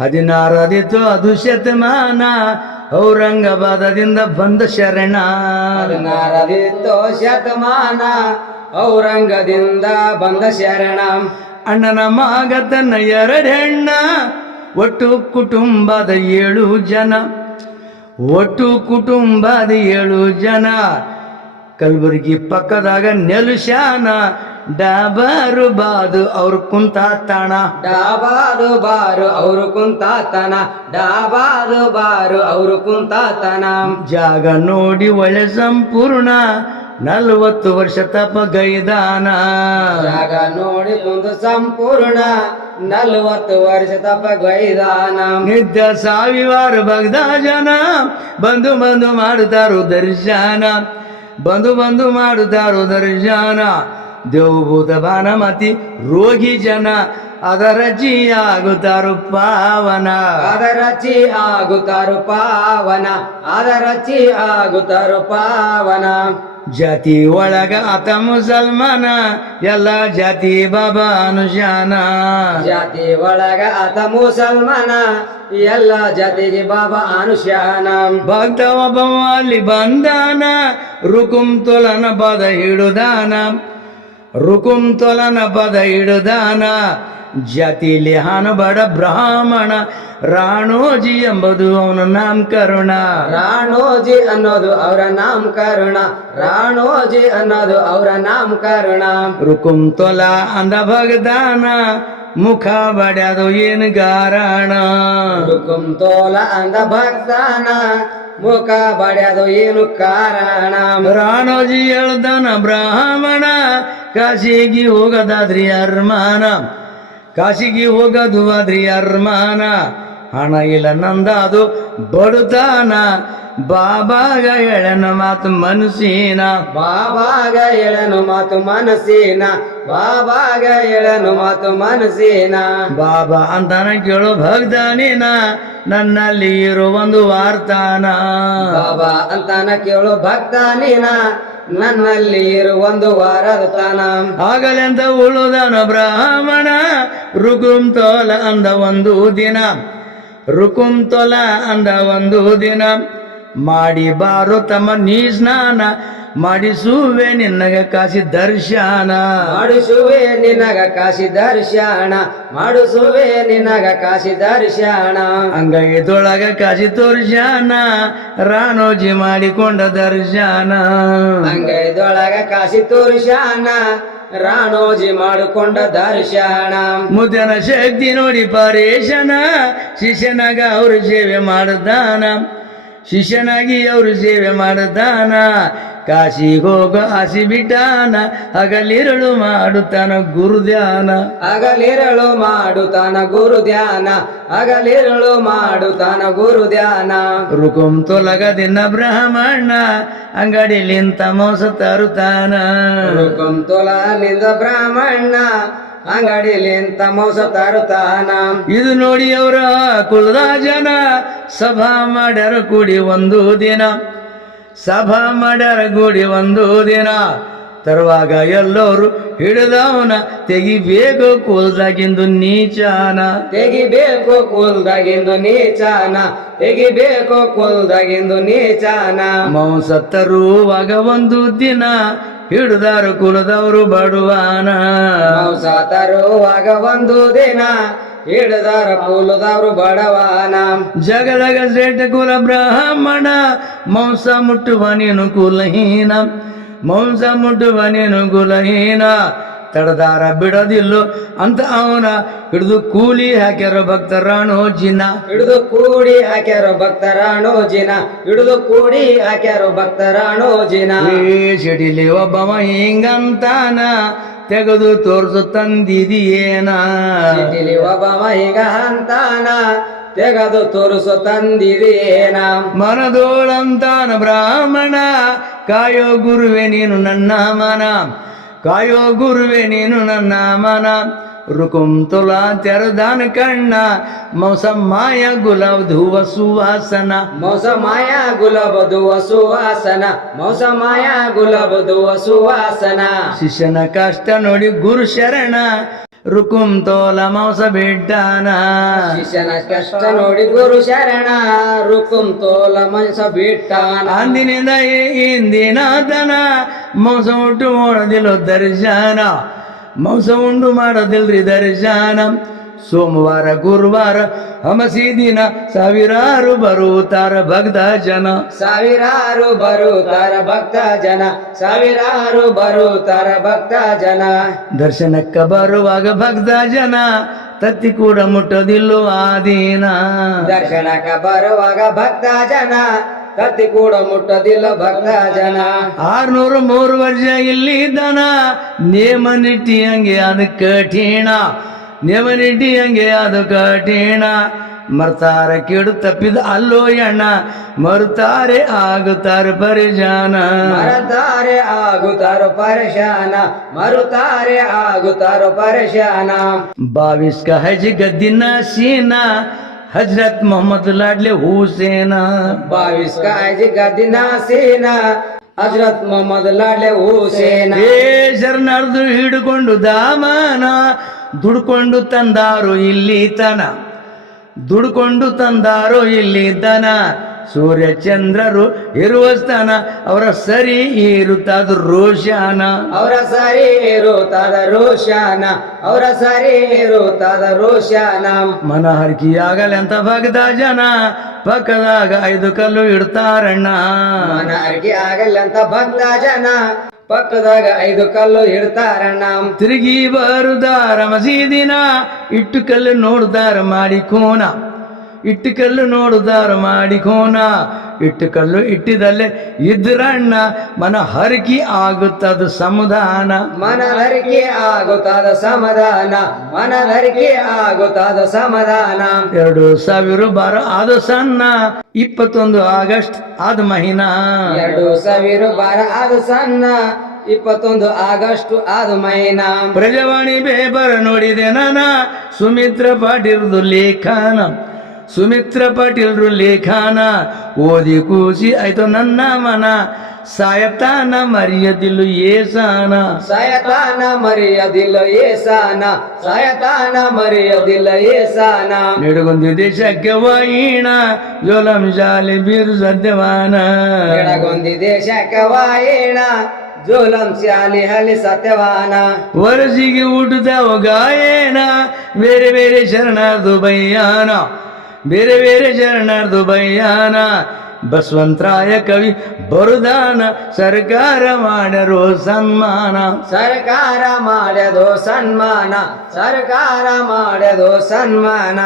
ಹದಿನಾರದಿತ್ತು ಅದು ಶತಮಾನ ಔರಂಗಾಬಾದದಿಂದ ಬಂದ ಶರಣ. ಹದಿನಾರದಿತ್ತು ಶತಮಾನ ಔರಂಗದಿಂದ ಬಂದ ಶರಣ. ಅಣ್ಣನ ಮಗ ತನ್ನ ಎರಡು ಹೆಣ್ಣ ಒಟ್ಟು ಕುಟುಂಬದ ಏಳು ಜನ. ಒಟ್ಟು ಕುಟುಂಬದ ಏಳು ಜನ ಕಲ್ಬುರ್ಗಿ ಪಕ್ಕದಾಗ ನೆಲುಶಾನ ಡಾಬರು ಬಾದು ಅವ್ರು ಕುಂತ ಡಾಬಾರು ಬಾರು ಅವರು ಕುಂತಾತನ ಡಾಬಾರು ಬಾರು ಅವರು ಕುಂತಾತನ ಜಾಗ ನೋಡಿ ಒಳ್ಳೆ ಸಂಪೂರ್ಣ ನಲವತ್ತು ವರ್ಷ ತಪ ಗೈದಾನ. ಜಾಗ ನೋಡಿ ಕುಂದು ಸಂಪೂರ್ಣ ನಲ್ವತ್ತು ವರ್ಷ ತಪ ಗೈದಾನ. ನಿದ್ದ ಸಾವಿವಾರು ಬಗ್ದ ಜನ ಬಂದು ಬಂದು ಮಾಡುತ್ತಾರು ದರ್ಶನ. ಬಂದು ಬಂದು ಮಾಡುತ್ತಾರು ದರ್ಶನ. ದೇವಭೂತ ಮತಿ ರೋಗಿ ಜನ ಅದರ ಆಗುತ್ತಾರು ಪಾವನ. ಅದರಚಿ ಆಗುತ್ತಾರು ಪಾವನ. ಅದರಚಿ ಆಗುತ್ತಾರು ಪಾವನ. ಜಾತಿ ಒಳಗ ಆತ ಮುಸಲ್ಮಾನ ಎಲ್ಲ ಜಾತಿ ಬಾಬಾ ಅನುಶಾನ ಜಾತಿ ಒಳಗ ಆತ ಮುಸಲ್ಮಾನ ಎಲ್ಲ ಜಾತಿಗೆ ಬಾಬಾ ಅನುಶಾನ ಭಕ್ತ ಒಬ್ಬ ಅಲ್ಲಿ ಬಂದಾನ ರುಕುಂ ತುಲನ ಬದ ಹಿಡುದಾನ. ರುಕುಂ ತೊಲನ ಪದ ಜಾತಿ ಜಾತಿಲಿ ಹಾನಬಡ ಬ್ರಾಹ್ಮಣ. ರಾಣೋಜಿ ಎಂಬುದು ಅವನ ನಾಮಕರಣ ರಾಣೋಜಿ ಅನ್ನೋದು ಅವರ ನಾಮಕರಣ ರಾಣೋಜಿ ಅನ್ನೋದು ಅವರ ನಾಮಕರಣ ರುಕುಂ ತೊಲ ಅಂದ ಭಗದಾನ. ಮುಖ ಬಡ್ಯಾದು ಏನು ಗಾರಣ ರುಕುಂ ತೋಲ ಅಂದ ಭಕ್ತಾನ ಮುಖ ಬಡ್ಯದು ಏನು ಕಾರಣ. ರಾಣೋಜಿ ಹೇಳ್ದಾನ ಬ್ರಾಹ್ಮಣ. ಕಾಶಿಗೆ ಹೋಗದಾದ್ರಿ ಅರ್ಮಾನ. ಕಾಶಿಗೆ ಹೋಗದು ಆದ್ರಿ ಅರ್ಮಾನ. ಹಣ ಇಲ್ಲ ನಂದಾದು ಬಡುತ್ತಾನ ಬಾಬಾಗ ಎಳನು ಮಾತು ಮನಸ್ಸಿನ. ಬಾಬಾಗ ಎಳನು ಮಾತು ಮನಸ್ಸಿನ. ಬಾಬಾಗ ಎಳನು ಮಾತು ಮನಸ್ಸಿನ. ಬಾಬಾ ಅಂತಾನ ಕೇಳು ಭಕ್ತಾನಿನ. ನನ್ನಲ್ಲಿ ಇರುವ ಒಂದು ವಾರ್ತಾನ. ಬಾಬಾ ಅಂತಾನ ಕೇಳು ಭಕ್ತ ನೀನ ನನ್ನಲ್ಲಿ ಇರುವಂದು ವಾರದ ತಾನ. ಆಗಲೆಂತ ಉಳುದನ ಬ್ರಾಹ್ಮಣ, ರುಕುಂ ತೋಲ ಅಂದ ಒಂದು ದಿನ. ರುಕುಂ ತೊಲ ಅಂದ ಒಂದು ದಿನ. ಮಾಡಿ ಬಾರೋ ತಮ್ಮ ನೀ ಸ್ನಾನ ಮಾಡಿಸುವೆ ನಿನ್ನಗ ಕಾಸಿ ದರ್ಶನ. ಮಾಡಿಸುವೆ ನಿನಗ ಕಾಸಿ ದರ್ಶನ. ಮಾಡಿಸುವೆ ನಿನಗ ಕಾಸಿ ದರ್ಶನ. ಅಂಗೈದೊಳಗ ಕಾಸಿ ತೋರ್ಶನ ರಾಣೋಜಿ ಮಾಡಿಕೊಂಡ ದರ್ಶನ. ಅಂಗೈದೊಳಗ ಕಾಶಿ ತೋರ್ಶಾನ ರಾಣೋಜಿ ಮಾಡಿಕೊಂಡ ದರ್ಶನ. ಮುದ್ದನ ಶಕ್ತಿ ನೋಡಿ ಪರೇಶನ ಶಿಷ್ಯನಾಗ ಅವರು ಸೇವೆ ಮಾಡದಾನ. ಶಿಷ್ಯನಾಗಿ ಅವರು ಸೇವೆ ಮಾಡುತ್ತಾನ ಕಾಶಿ ಹೋಗ ಆಸಿ ಬಿಟ್ಟಾನ ಹಗಲಿರಳು ಮಾಡುತ್ತಾನ ಗುರು ಧ್ಯಾನ ಹಗಲಿರಳು ಮಾಡುತ್ತಾನ ಗುರು ಧ್ಯಾನ ಹಗಲಿರಳು ಮಾಡುತ್ತಾನ ಗುರು ಧ್ಯಾನ ರುಕುಂ ತೊಲಗದಿನ ಬ್ರಾಹ್ಮಣ ಅಂಗಡಿಲಿಂತ ಮೋಸ ತರುತ್ತಾನ. ರುಕುಂ ನಿಂದ ಬ್ರಾಹ್ಮಣ ಅಂಗಡಿಲಿಂತ ಮೌಸ ತರುತ್ತಾನ ಇದು ನೋಡಿ ಅವರ ಕುಲದ ಜನ ಸಭಾ ಮಾಡ್ಯಾರ ಕೂಡಿ ಒಂದು ದಿನ. ಸಭಾ ಮಾಡ್ಯಾರ ಕೂಡಿ ಒಂದು ದಿನ. ತರುವಾಗ ಎಲ್ಲರೂ ಹಿಡಿದವನ ತೆಗಿಬೇಕು ಕೂಲ್ದಾಗಿಂದು ನೀಚಾನ. ತೆಗಿಬೇಕು ಕೂಲ್ದಾಗಿಂದು ನೀಚಾನ. ತೆಗಿಬೇಕು ಕೂಲ್ದಾಗಿಂದು ನೀಚಾನ. ಮಾಂಸ ತರುವಾಗ ಒಂದು ದಿನ ಹಿಡಿದಾರು ಕುಲದವರು ಬಡುವಾನ. ಸಾತರುವಾಗ ತರುವಾಗ ಒಂದು ದಿನ ಹಿಡಿದಾರ ಕುಲದವರು ಬಡವಾನ. ಜಗದಾಗ ಶ್ರೇಷ್ಠ ಕುಲ ಬ್ರಾಹ್ಮಣ ಮಾಂಸ ಮುಟ್ಟುವ ನೀನು ಕುಲಹೀನ. ಮಾಂಸ ಮುಟ್ಟುವ ನೀನು ಕುಲಹೀನ. ತಡದಾರ ಬಿಡೋದಿಲ್ಲೋ ಅಂತ ಅವನ ಹಿಡಿದು ಕೂಲಿ ಹಾಕ್ಯಾರ ಭಕ್ತರಾಣೋ ಜಿನ. ಹಿಡಿದು ಕೂಡಿ ಹಾಕ್ಯಾರ ಭಕ್ತರಾಣೋ ಜಿನ. ಹಿಡಿದು ಕೂಡಿ ಹಾಕ್ಯಾರ ಭಕ್ತರಾಣೋ ಜಿನ. ಏ ಸಿಡಿಲಿ ಒಬ್ಬವ ಹಿಂಗಂತಾನ ತೆಗೆದು ತೋರ್ಸು ತಂದಿದಿಯೇನ. ಸಿಟಿಲಿ ಒಬ್ಬವ ಹಿಂಗ ಅಂತಾನ ತೆಗೆದು ತೋರಿಸು ತಂದಿದೇನ ಮನದೋಳಂತಾನ ಬ್ರಾಹ್ಮಣ ಕಾಯೋ ಗುರುವೆ ನೀನು ನನ್ನ ಮನ. ಕಾಯೋ ಗುರುವೆ ನೀನು ನನ್ನ ಮನ. ರುಕುಂ ತುಲಾ ತೆರದಾನ ಕಣ್ಣ. ಮೌಸ ಮಾಯ ಗುಲಾಬ್ ಧುವ ಸುವಾಸನ. ಮೋಸ ಮಾಯಾ ಗುಲಾಬದು ಸುವಾಸನ. ಮೋಸ ಮಾಯಾ ಗುಲಾಬದು ಸುವಾಸನ. ಶಿಷ್ಯನ ಕಷ್ಟ ನೋಡಿ ಗುರು ಶರಣ. ರುಕುಂ ತೋಲ ಮೌಸ ಬಿಡ್ಡಾನ. ಶಿಷ್ಯನ ಕಷ್ಟ ನೋಡಿ ಗುರು ಶರಣ. ರುಕುಂ ತೋಲ ಮೌಸ ಬಿಟ್ಟಾನ ಅಂದಿನಿಂದ ಇಂದಿನ ತನ ಮಾಂಸ ಉಂಟು ಮಾಡೋದಿಲ್ಲ ದರ್ಶನ. ಮೋಸ ಉಂಡು ಮಾಡೋದಿಲ್ರಿ ದರ್ಶನ. ಸೋಮವಾರ ಗುರುವಾರ ಹಮಸಿ ದಿನ ಸಾವಿರಾರು ಬರುತ್ತಾರ ಭಕ್ತ ಜನ ಸಾವಿರಾರು ಬರುತ್ತಾರ ಭಕ್ತ ಜನ ಸಾವಿರಾರು ಬರುತ್ತಾರ ಭಕ್ತ ಜನ ದರ್ಶನಕ್ಕ ಬರುವಾಗ ಭಕ್ತ ಜನ ತತ್ತಿ ಕೂಡ ಮುಟ್ಟೋದಿಲ್ಲೋ ಆ ದಿನ. ದರ್ಶನಕ್ಕೆ ಬರುವಾಗ ಭಕ್ತ ಜನ ಕತ್ತಿ ಕೂಡ ಮುಟ್ಟದಿಲ್ಲ ಭಕ್ತ ಜನ ಆರ್ನೂರು ಮೂರು ವರ್ಷ ಇಲ್ಲಿ ದನ ನೇಮ ನಿಟ್ಟಿ ಹಂಗೆ ಅದು ಕಠಿಣ. ನೇಮ ನಿಟ್ಟಿ ಹಂಗೆ ಅದು ಕಠಿಣ. ಮರ್ತಾರ ಕೇಡು ತಪ್ಪಿದ ಅಲ್ಲೋ ಎಣ್ಣ ಮರುತಾರೆ ಆಗುತ್ತಾರೆ ಪರಿಜಾನ. ಮರತಾರೆ ಆಗುತ್ತಾರೋ ಪರಿಶಾನ ಮರುತಾರೆ ಆಗುತ್ತಾರೋ ಪರಿಶಾನ. ಬಾವಿಸ್ಕ ಹಜಿ ಗದ್ದಿನ ಸೀನಾ हजरत मोहम्मद लाडले हुसैना ಬಾವಿಸ್ ಕಾಜಿ ಗದಿನ ಸೇನ ಹಜರತ್ ಮೊಹಮ್ಮದ್ ಲಾಡ್ಲೆ ಹುಸೇನ ಏ ಶರಣರ್ದು ಹಿಡ್ಕೊಂಡು ದಾಮನ ದುಡ್ಕೊಂಡು ತಂದಾರು ಇಲ್ಲಿ ತನ ದುಡ್ಕೊಂಡು ತಂದಾರು ಇಲ್ಲಿ ತನ ಸೂರ್ಯ ಚಂದ್ರರು ಇರುವ ಸ್ಥಾನ ಅವರ ಸರಿ ಇರುತ್ತಾದ ರೋಷಾನ. ಅವರ ಸರಿ ಇರುತ್ತಾದ ರೋಷಾನ ಅವರ ಸರಿ ಇರುತ್ತಾದ ರೋಷಾನ. ಮನಹರ್ಕಿ ಆಗಲ್ಲ ಅಂತ ಭಗದ ಜನ ಪಕ್ಕದಾಗ ಐದು ಕಲ್ಲು ಇಡ್ತಾರಣ್ಣ. ಮನರ್ಗಿ ಆಗಲಿ ಅಂತ ಭಕ್ತ ಜನ ಪಕ್ಕದಾಗ ಐದು ಕಲ್ಲು ಇಡ್ತಾರಣ್ಣ. ತಿರುಗಿ ಬರುದಾರ ಮಸೀದಿನ ಇಟ್ಟು ಕಲ್ಲು ನೋಡುದಾರ ಮಾಡಿ ಕೋನ ಇಟ್ಟು ಕಲ್ಲು ನೋಡುದಾರ ಮಾಡಿ ಕೋನ. ಇಟ್ಟು ಕಲ್ಲು ಇಟ್ಟಿದಲ್ಲೇ ಇದ್ರಣ್ಣ ಮನ ಹರಕಿ ಸಮಾಧಾನ ಸಮುದಾನ. ಹರಕಿ ಆಗುತ್ತದ ಸಮಾಧಾನ ಮನ ಹರಕಿ ಆಗುತ್ತದ ಸಮಾಧಾನ ಎರಡು ಸಾವಿರ ಬಾರ ಆದ ಸಣ್ಣ ಇಪ್ಪತ್ತೊಂದು ಆಗಸ್ಟ್ ಆದ ಮಹಿನಾ. ಎರಡು ಸಾವಿರ ಬಾರ ಆದ ಸಣ್ಣ ಇಪ್ಪತ್ತೊಂದು ಆಗಸ್ಟ್ ಆದ ಮಹಿನಾ. ಪ್ರಜವಾಣಿ ಬೇಬರ ನೋಡಿದೆ ನಾನ ಸುಮಿತ್ರ ಪಾಟೀಲ್ದು ಲೇಖನ. ಸುಮಿತ್ರ ಪಾಟೀಲ್ರು ಲೇಖಾನ ಓದಿ ಕೂಸಿ ಆಯ್ತು ನನ್ನ ಮನ. ಸಾಯತಾನ ಮರ್ಯದಿಲ್ಲು ಏಸಾನ ಸಾಯತಾನ ಮರೆಯದಿಲ್ಲ ಏಸಾನ ಸಾಯತಾನ ಮರೆಯದಿಲ್ಲ ಏಸಾನ ನಿಡಗೊಂದು ದೇಶಕ್ಕೆ ವಾಯಿಣ ಜೋಲಂ ಶಾಲೆ ಬೀರು ಸತ್ಯವಾನ. ನೆಡಗೊಂದು ದೇಶಕ್ಕೆ ವಾಯಿಣ ಜೋಲಂ ಶಾಲಿ ಹಲಿ ಸತ್ಯವಾನ. ವರಸಿಗೆ ಊಟದ ಗಾಯನ ಬೇರೆ ಬೇರೆ ಶರಣ ಬಯ್ಯಾನ ಬೇರೆ ಬೇರೆ ಶರಣಾರ್ಧ ಬಯ್ಯಾನ ಬಸವಂತರಾಯ ಕವಿ ಬರುದಾನ. ಸರ್ಕಾರ ಮಾಡರೋ ಸನ್ಮಾನ. ಸರ್ಕಾರ ಮಾಡದೋ ಸನ್ಮಾನ. ಸರ್ಕಾರ ಮಾಡದೋ ಸನ್ಮಾನ.